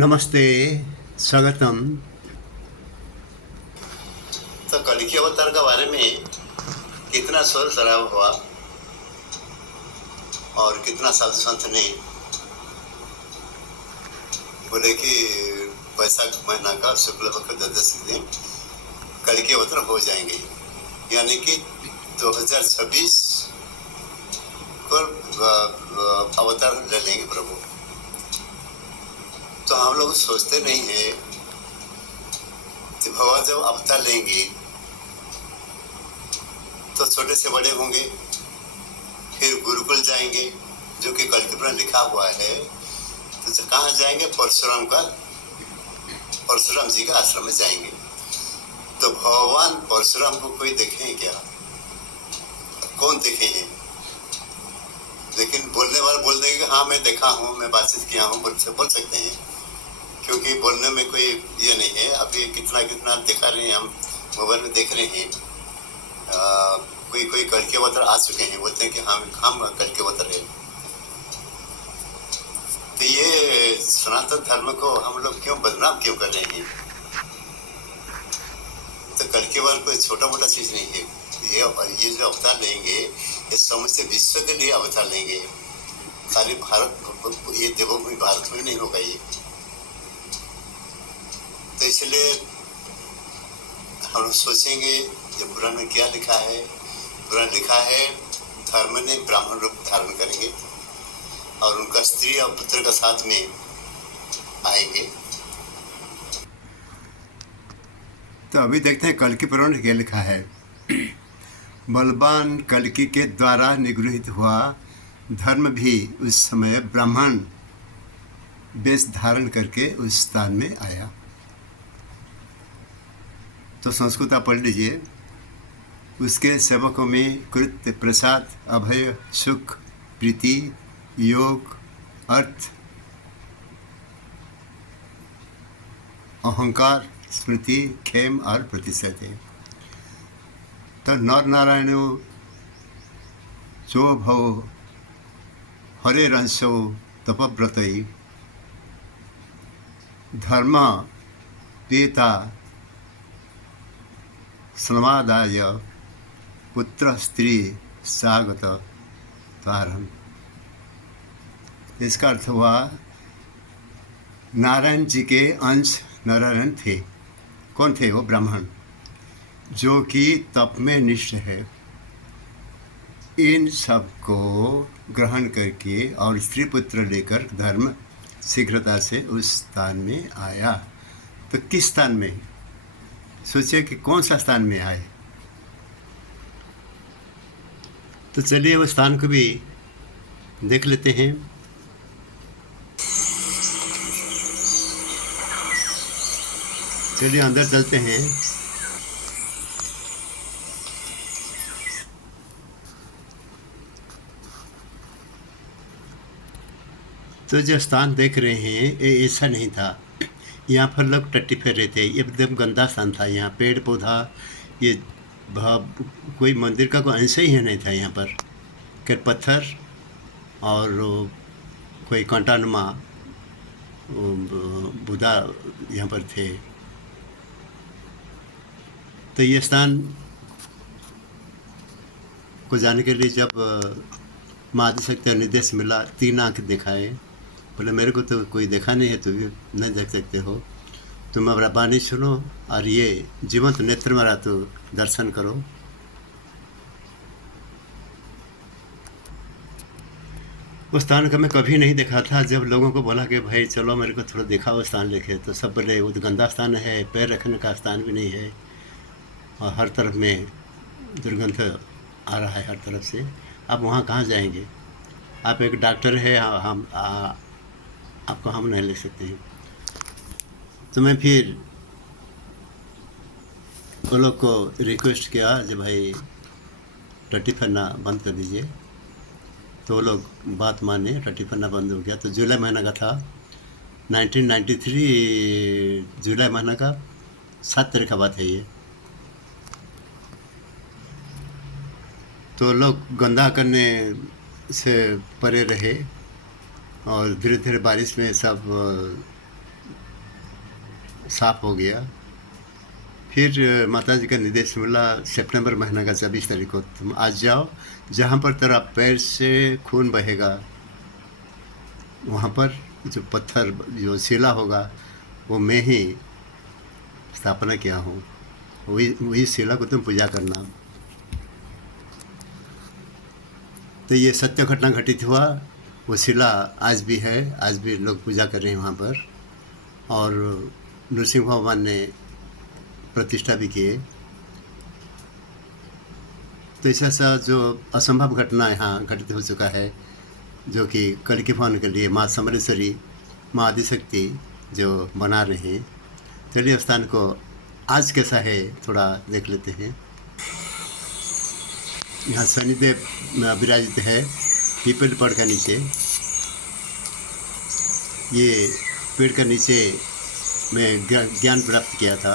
नमस्ते, स्वागतम। तो कलिकी अवतार के बारे में कितना शोर शराब हुआ और कितना साधु संत ने बोले कि वैशाख महीना का शुक्ल पक्ष द्वादशी दिन कलिकी अवतार हो जाएंगे, यानी कि 2026 को अवतार ले लेंगे प्रभु। तो हम लोग सोचते नहीं है कि भगवान जब अवतार लेंगे तो छोटे से बड़े होंगे, फिर गुरुकुल जाएंगे, जो कि कलिकी पुराण लिखा हुआ है। तो कहाँ जाएंगे? परशुराम जी का आश्रम में जाएंगे। तो भगवान परशुराम को कोई देखे हैं क्या? कौन देखे हैं? लेकिन बोलने वाले बोल देंगे हाँ मैं देखा हूँ, मैं बातचीत किया हूँ, बोल सकते हैं, क्योंकि बोलने में कोई ये नहीं है। अभी कितना कितना दिखा रहे हैं, हम मोबाइल में देख रहे हैं। कोई कलिकी अवतार आ चुके हैं, बोलते हैं कि हम कलिकी अवतार है। तो ये सनातन धर्म को हम लोग क्यों बदनाम क्यों कर रहे हैं? तो कलिकी अवतार कोई छोटा मोटा चीज नहीं है। ये जो अवतार लेंगे ये समस्त विश्व के लिए अवतार लेंगे। खाली भारत, ये देवभूमि भारत में नहीं होगा ये। तो इसलिए हम लोग सोचेंगे ये पुराण में क्या लिखा है। पुराण लिखा है धर्म ने ब्राह्मण रूप धारण करेंगे और उनका स्त्री और पुत्र का साथ में आएंगे। तो अभी देखते हैं कलिकी पुराण में क्या लिखा है। बलवान कलिकी के द्वारा निगृहित हुआ धर्म भी उस समय ब्राह्मण वेश धारण करके उस स्थान में आया। तो संस्कृत आप पढ़ लीजिए। उसके सेवकों में कृत्य, प्रसाद, अभय, सुख, प्रीति, योग, अर्थ, अहंकार, स्मृति, खेम और प्रतिशत है। तो नर नारायणो चो भव हरे रंशो तपव्रतई धर्म पेता संवादाय पुत्र स्त्री स्वागत तारण। इसका अर्थ हुआ नारायण जी के अंश नारायण थे। कौन थे? वो ब्राह्मण जो कि तप में निष्ठ है। इन सब को ग्रहण करके और स्त्री पुत्र लेकर धर्म शीघ्रता से उस स्थान में आया। तो किस स्थान में? सोचिए कि कौन सा स्थान में आए। तो चलिए वो स्थान को भी देख लेते हैं। चलिए अंदर चलते हैं। तो जो स्थान देख रहे हैं ये ऐसा नहीं था। यहाँ पर लोग टट्टी फेर रहे थे। ये एकदम गंदा स्थान था। यहाँ पेड़ पौधा, ये कोई मंदिर का कोई अंश ही नहीं था। यहाँ पर के पत्थर और कोई कांटानुमा बुधा यहाँ पर थे। तो ये स्थान को जाने के लिए जब महादिशक्ति निर्देश मिला, 3 आँख दिखाए। बोले मेरे को तो कोई देखा नहीं है, तो भी नहीं देख सकते हो, तुम हमारा वाणी सुनो और ये जीवंत नेत्र मेरा तो दर्शन करो। उस स्थान का मैं कभी नहीं देखा था। जब लोगों को बोला कि भाई चलो मेरे को थोड़ा देखा वो स्थान देखे, तो सब बोले वो तो गंदा स्थान है, पैर रखने का स्थान भी नहीं है और हर तरफ में दुर्गंध आ रहा है हर तरफ से। आप वहाँ कहाँ जाएंगे? आप एक डॉक्टर है, आपको हम नहीं ले सकते हैं। तो मैं फिर वो लोग को रिक्वेस्ट किया जब भाई टट्टी फरना बंद कर दीजिए। तो वो लोग बात माने, टट्टी फरना बंद हो गया। तो जुलाई महीना का था, 1993 जुलाई महीना का 7 तारीख का बात है ये। तो लोग गंदा करने से परे रहे और धीरे धीरे बारिश में सब साफ हो गया। फिर माता जी का निर्देश मिला, सितंबर महीना का 24 तारीख को तुम आज जाओ, जहाँ पर तेरा पैर से खून बहेगा वहाँ पर जो पत्थर जो शिला होगा वो मैं ही स्थापना किया हूँ, वही वही शिला को तुम पूजा करना। तो ये सत्य घटना घटित हुआ। वो शिला आज भी है, आज भी लोग पूजा कर रहे हैं वहाँ पर, और नृसिंह भगवान ने प्रतिष्ठा भी किए। तो ऐसा जो असंभव घटना यहाँ घटित हो चुका है, जो कि कल्कि भवन के लिए माँ समलेश्वरी, माँ आदिशक्ति जो बना रहे हैं। चलिए स्थान को आज कैसा है थोड़ा देख लेते हैं। यहाँ शनिदेव विराजित है पीपल पेड़ का नीचे। ये पेड़ का नीचे मैं ज्ञान प्राप्त किया था।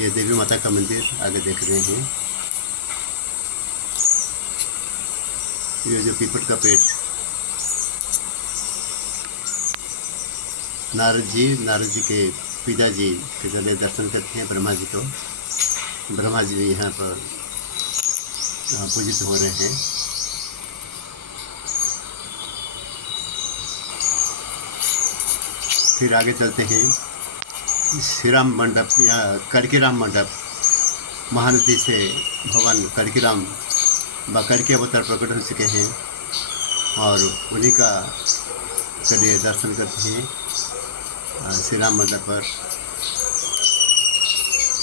ये देवी माता का मंदिर आगे देख रहे हैं। ये जो पीपल का पेड़, नारद जी के पिताजी के चले दर्शन करते हैं ब्रह्मा जी को। ब्रह्मा जी भी यहाँ पर पूजित हो रहे हैं। फिर आगे चलते हैं। श्री राम मंडप या कल्कि राम मंडप, महानदी से भगवान कल्कि राम कल्कि अवतार प्रकट हो चुके हैं, और उन्हीं का चलिए दर्शन करते हैं श्री राम मंडप पर।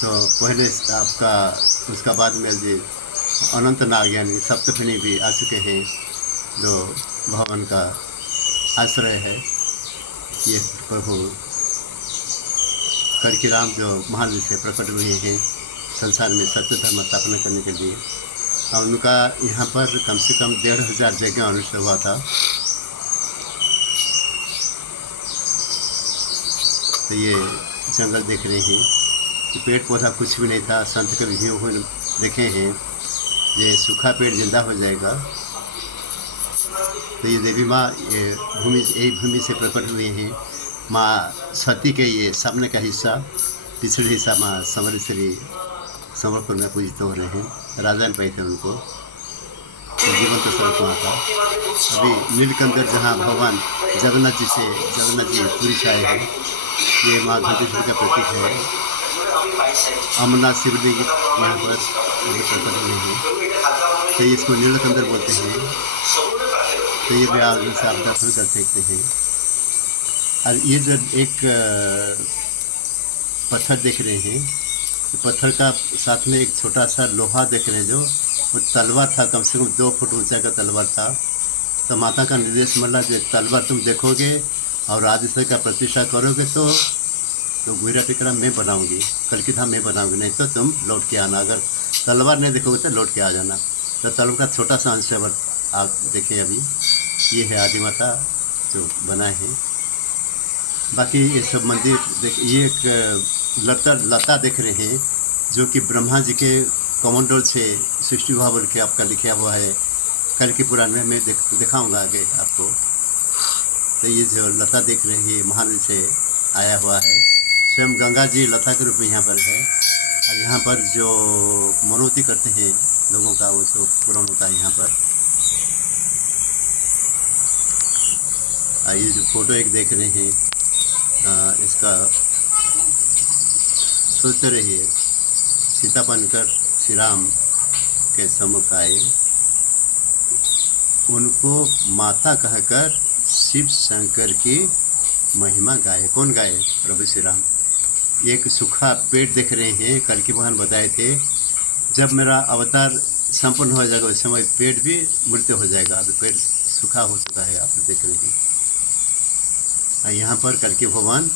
तो पहले आपका उसका बाद में जी अनंत नाग यानी सप्तफिनी भी आ चुके हैं, जो भगवान का आश्रय है। ये प्रभु कल्कि राम जो महानदी से प्रकट हुए हैं संसार में सत्य धर्म स्थापना करने के लिए, और उनका यहाँ पर कम से कम 1500 यज्ञ अनुष्ठित हुआ था। तो ये जंगल देख रहे हैं, तो पेड़ पौधा कुछ भी नहीं था। संत के रिव्यू हुए देखे हैं, ये सूखा पेड़ जिंदा हो जाएगा। तो ये देवी माँ ये यही भूमि से प्रकट हुए हैं। माँ सती के ये सामने का हिस्सा, पिछले हिस्सा माँ समलेश्वरी संबलपुर में पूजित हो रहे हैं। राजा ने पाए थे उनको, जीवंत स्वरूप वहाँ था। अभी नीलकंदर जहाँ भगवान जगन्नाथ जी पूरी छाए हैं, ये माँ घंटेश्वरी का प्रतीक है। अमरनाथ शिवलिंग यहाँ पर प्रकट हुए हैं, तो इसको नीलकंदर बोलते हैं। तो ये भी आप दर्शन कर सकते हैं। और ये जब एक पत्थर देख रहे हैं, तो पत्थर का साथ में एक छोटा सा लोहा देख रहे हैं, जो वो तलवार था, कम से कम 2 फुट ऊंचा का तलवार था। तो माता का निर्देश मिला कि तलवार तुम देखोगे और आदिशक्ति का प्रतिष्ठा करोगे तो गुहिरा टिकरा मैं बनाऊंगी, कल्कि धाम मैं बनाऊंगी, नहीं तो तुम लौट के आना। अगर तलवार नहीं देखोगे तो लौट के आ जाना। तो तलवार का छोटा सा अंश आप देखें। अभी ये है आदि माता जो बना है। बाकी ये सब मंदिर ये एक लता देख रहे हैं, जो कि ब्रह्मा जी के कमंडल से सृष्टि हुआ बोल के आपका लिखा हुआ है कल्कि पुराण में। मैं दिखाऊंगा आगे आपको। तो ये जो लता देख रहे हैं, महानदी से आया हुआ है। स्वयं गंगा जी लता के रूप में यहाँ पर है। और यहाँ पर जो मनोती करते हैं लोगों का, वो जो पूर्ण होता है यहाँ पर। ये जो फोटो एक देख रहे हैं, इसका सोचते रहिए, सीता बनकर श्री राम के सम्मुख आए, उनको माता कहकर शिव शंकर की महिमा गाए। कौन गाए? प्रभु श्री राम। एक सूखा पेड़ देख रहे हैं, कल्कि भगवान बताए थे जब मेरा अवतार संपूर्ण हो जाएगा उस समय पेड़ भी मृत्यु हो जाएगा। अभी पेड़ सूखा हो चुका है, आप देख रहे हैं। यहाँ पर कल्कि भगवान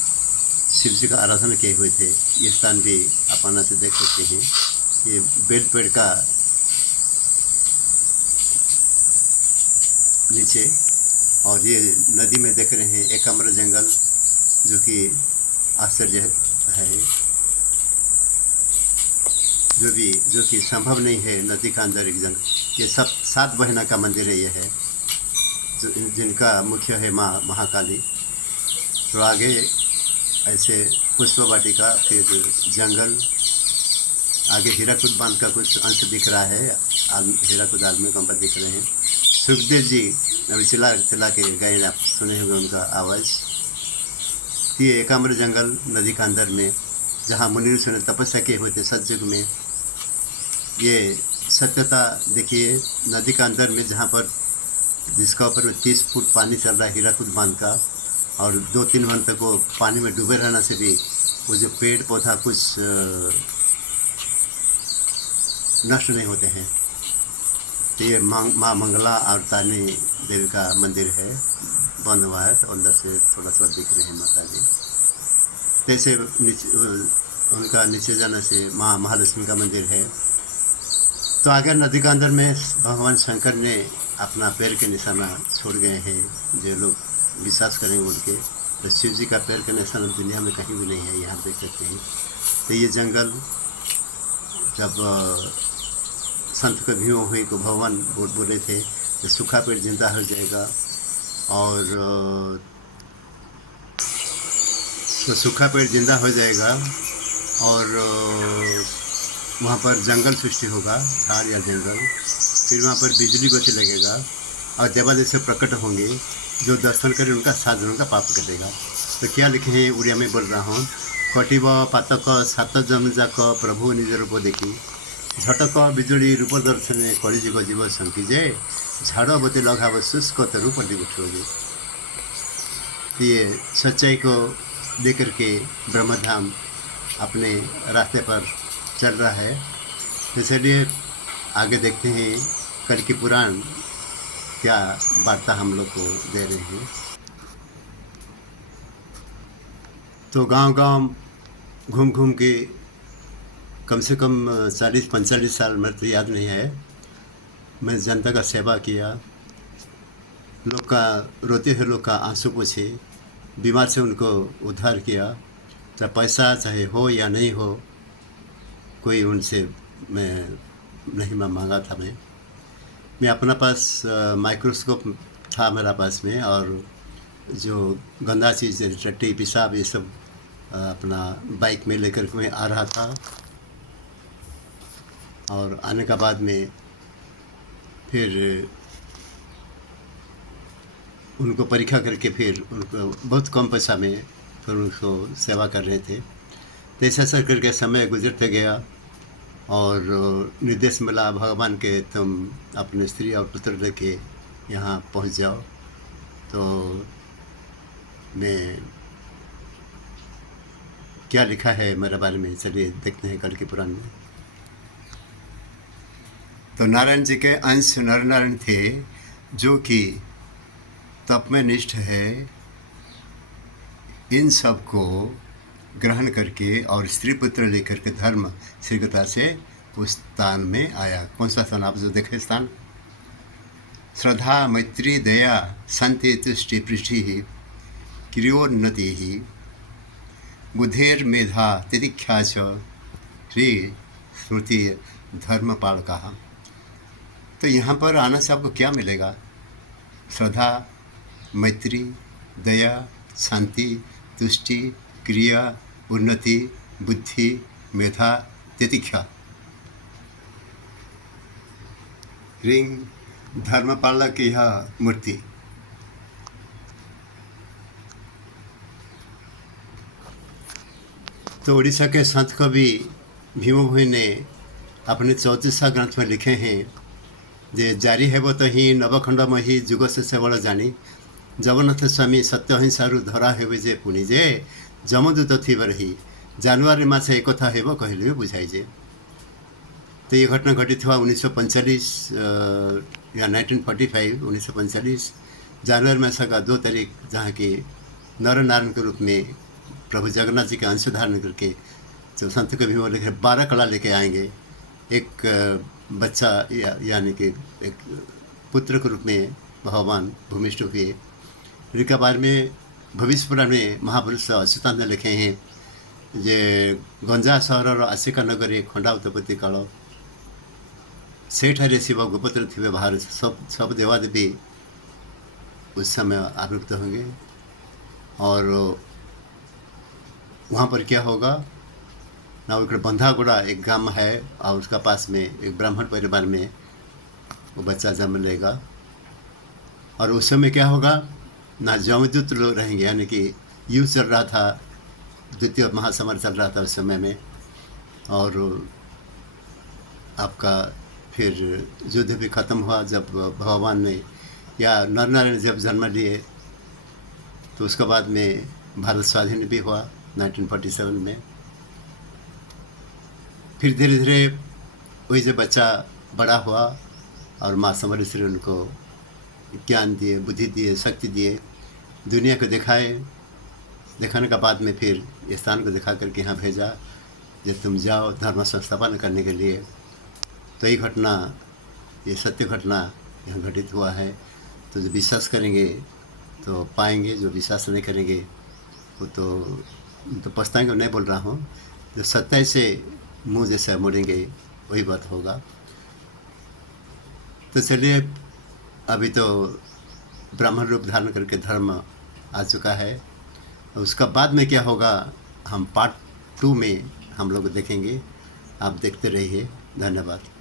शिव जी का आराधना किए हुए थे। ये स्थान भी आप आना से देख सकते हैं। ये बेल पेड़ का नीचे, और ये नदी में देख रहे हैं एक अमर जंगल, जो कि आश्चर्य है, जो कि संभव नहीं है नदी का अंदर एक जंगल। ये सब 7 बहना का मंदिर है। ये है जिनका मुख्य है माँ महाकाली। तो आगे ऐसे पुष्प वाटिका, फिर जंगल, आगे हीराकुद बांध का कुछ अंश दिख रहा है, हीराकुद आर्मी कंपनी दिख रहे हैं। सुखदेव जी अभी चिल्ला चिल्ला के गए, आप सुने होंगे उनका आवाज़। ये एकाम्र जंगल नदी का अंदर में, जहाँ मुनि ऋषि ने तपस्या किए हुए थे सतयुग में। ये सत्यता देखिए, नदी का अंदर में जहाँ पर, जिसका ऊपर 30 फुट पानी चल रहा है हीराकुद बांध का, और 2-3 घंटे तक वो पानी में डूबे रहने से भी वो जो पेड़ पौधा कुछ नष्ट नहीं होते हैं। तो ये माँ मंगला और तारिणी देवी का मंदिर है, बंद हुआ है, तो अंदर से थोड़ा थोड़ा दिख रहे हैं माता जी। जैसे उनका नीचे जाने से माँ महालक्ष्मी का मंदिर है। तो आगे नदी का अंदर में भगवान शंकर ने अपना पैर के निशाना छोड़ गए हैं। जो लोग विश्वास करेंगे उनके, तो शिव जी का पैर का निशाना दुनिया में कहीं भी नहीं है, यहाँ देख सकते हैं। तो ये जंगल, जब संत कभी हुई को भगवान बोले थे कि सूखा पेड़ जिंदा हो जाएगा, और तो सूखा पेड़ जिंदा हो जाएगा, और वहाँ पर जंगल सृष्टि होगा, झाड़ या जंगल। फिर वहाँ पर बिजली बत्ती लगेगा, और देवादेव से प्रकट होंगे, जो दर्शन करे उनका 7 जन्म का पाप कटेगा। तो क्या लिखे हैं, उड़िया में बोल रहा हूँ। कटिब पातक 7 जन्म जाक प्रभु निज रूप देखी, झटक बिजुड़ी रूप दर्शन कलिजुग जीव संकीजे, झाड़ बत्ती लगाव शुष्क तरु पल्ली उठोगे। ये सच्चाई को देकर के ब्रह्मधाम अपने रास्ते पर चल रहा है। इसलिए आगे देखते हैं कल की पुराण क्या वार्ता हम लोग को दे रहे हैं। तो गांव-गांव घूम घूम के कम से कम 40-45 साल, मेरे तो याद नहीं है, मैं जनता का सेवा किया। लोग का रोते हुए लोग का आंसू पोछे, बीमार से उनको उद्धार किया। चाहे पैसा चाहे हो या नहीं हो, कोई उनसे मैं मांगा था। मैं अपना पास माइक्रोस्कोप था मेरा पास में, और जो गंदा चीज़ टट्टी पेशाब ये सब अपना बाइक में लेकर के मैं आ रहा था। और आने का बाद में फिर उनको परीक्षा करके फिर उनको बहुत कम पैसा में फिर उनको सेवा कर रहे थे। तो ऐसा करके समय गुजरते गया, और निर्देश मिला भगवान के, तुम अपने स्त्री और पुत्र लेके यहाँ पहुँच जाओ। तो मैं क्या लिखा है मेरे बारे में, चलिए देखते हैं कल के पुराण में। तो नारायण जी के अंश नर नारायण थे, जो कि तप में निष्ठ है। इन सब को ग्रहण करके और स्त्री पुत्र लेकर के धर्म शीघ्रता से उस स्थान में आया। कौन सा स्थान, आप जो देखे स्थान? श्रद्धा मैत्री दया शांति तुष्टि पृष्टि ही क्रियोन्नति ही बुद्धेर मेधा तितिक्षा च श्री स्मृति धर्मपाल कहा। तो यहाँ पर आना से आपको क्या मिलेगा? श्रद्धा, मैत्री, दया, शांति, तुष्टि, क्रिया, उन्नति, बुद्धि, मेधा, तितिक्षा। रिंग धर्मपाल की यह मूर्ति। तो उड़ीसा के संत कवि भीमभोई ने अपने 34 ग्रंथ में लिखे हैं, जे जारी हेब तो ही नवखंड मही जुग से सेवल जानी, जगन्नाथ स्वामी सत्य अहिंसारू धरा हेबे जे पुनि जे, जमदूत थी रही जानुआरी मासे एक कथा हेब कहले बुझाई जे। तो ये घटना घटित हुआ 1945 या 1945, 1945 जनवरी मास का 2 तारीख, जहाँ की नर नारायण के रूप में प्रभु जगन्नाथ जी के अंश धारण करके जो संत कवि वो लिखे 12 कला लेके आएंगे। एक बच्चा यानी कि एक पुत्र के रूप में भगवान भूमिष्ठ हुए। इनके बारे में भविष्य पुराण में महापुरुष अच्युतानंद ने लिखे हैं, जे गंजा सहर आशिका नगरी खंडा उत्पत्ति काल सेठारे शिव गोपत्र थे बाहर सब देवादेवी उस समय आविर्भूत होंगे। और वहाँ पर क्या होगा ना, एक बंधागुड़ा एक गांव है और उसका पास में एक ब्राह्मण परिवार में वो बच्चा जन्म लेगा। और उस समय क्या होगा ना, जमदूत लोग रहेंगे, यानी कि युद्ध चल रहा था, द्वितीय महासमर चल रहा था उस समय में। और आपका फिर युद्ध भी ख़त्म हुआ जब भगवान ने या नर नारायण जब जन्म लिए, तो उसके बाद में भारत स्वाधीन भी हुआ 1947 में। फिर धीरे धीरे वही जो बच्चा बड़ा हुआ और माँ समलेश्वरी उनको ज्ञान दिए, बुद्धि दिए, शक्ति दिए, दुनिया को दिखाने के बाद में फिर स्थान को दिखा करके यहाँ भेजा, जब तुम जाओ धर्म संस्थापन करने के लिए। तो ये घटना, ये सत्य घटना यहाँ घटित हुआ है। तो जो विश्वास करेंगे तो पाएंगे, जो विश्वास नहीं करेंगे वो तो पछताएंगे। नहीं बोल रहा हूँ, जो सत्य से मुँह जैसा मुड़ेंगे वही बात होगा। तो चलिए, अभी तो ब्राह्मण रूप धारण करके धर्म आ चुका है, उसका बाद में क्या होगा हम पार्ट 2 में हम लोग देखेंगे। आप देखते रहिए। धन्यवाद।